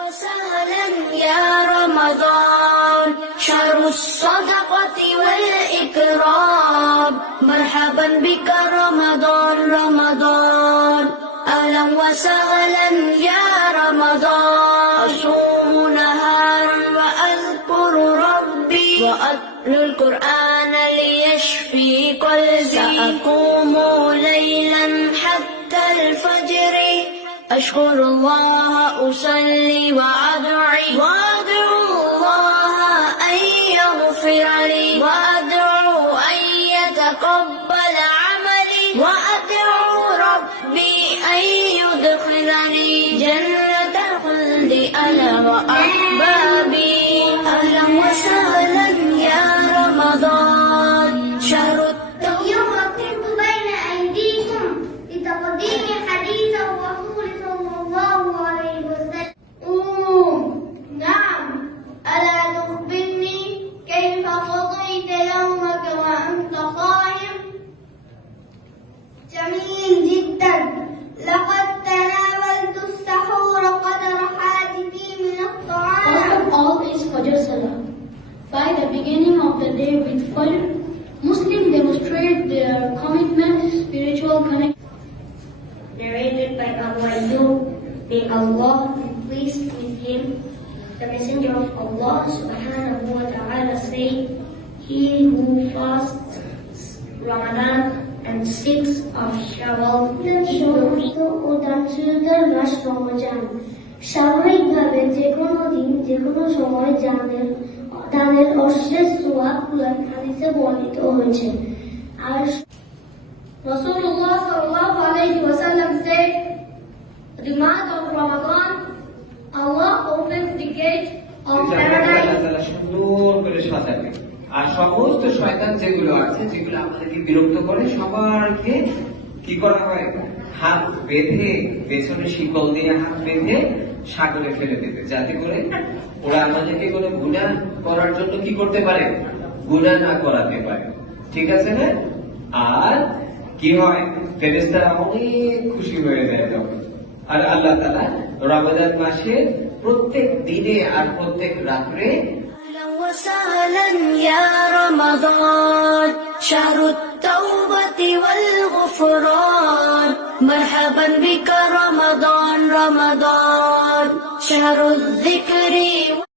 وسهلا يا رمضان شهر الصدقة والإكرام مرحبا بك رمضان رمضان أهلا وسهلا يا رمضان أصوم نهارا وأذكر ربي وأتلو القرآن ليشفي قلبي سأقوم ليلا حتى الفجر أشكر الله أصلي وأدعو الله أن يغفر لي وأدعو أن يتقبل عملي وأدعو ربي أن يدخلني جنة الخلد أنا وأحبابي أهلا وسهلا يا رمضان شهر اليوم أكتب بين أيديكم لتقديم حديث الرسول صلى الله عليه وسلم نعم ألا تخبرني كيف قضيت يومك وأنت صائم جميل جدا لقد تناولت السحور قدر حاجتي من الطعام. First of all is Fajr Salah. By the beginning of the day with Fajr, Muslims demonstrate their commitment, spiritual connection. Narrated by Abu Ayyub, may Allah be pleased with him. The Messenger of Allah subhanahu wa ta'ala said, he who fasts Ramadan and 6 of Shawwal ও দানশীলতার মাস রমজান স্বাভাবিকভাবে যে কোনো দিন যে কোনো সময় দানের অশেষ সোয়াব কুরআন হাদিসে বর্ণিত হয়েছে। আর Rasulullah sallallahu alayhi wa sallam said, the month of Ramadan, Allah opens the gate of paradise. সুন্দর করে সাজাবে আর সমস্ত শয়তান যেগুলো আছে যেগুলো আমাদেরকে বিরক্ত করে সবারকে কি করা হয় হাত বেঁধে পেছনে শিকল দিয়ে হাত বেঁধে সাগরে ফেলে দেবে যাতে করে ওরা আমাদেরকে কোনো গুনাহ করার জন্য কি করতে পারে গুনাহ না করাতে পারে ঠিক আছে না আর কি হয় ফেরেশতারা অনেক খুশি হয়ে যায় তখন আর আল্লাহ তাআলা রমজান মাসে প্রত্যেক দিনে আর প্রত্যেক রাতে أهلا وسهلا يا رمضان شهر التوبة والغفران مرحبا بك رمضان رمضان شهر الذكر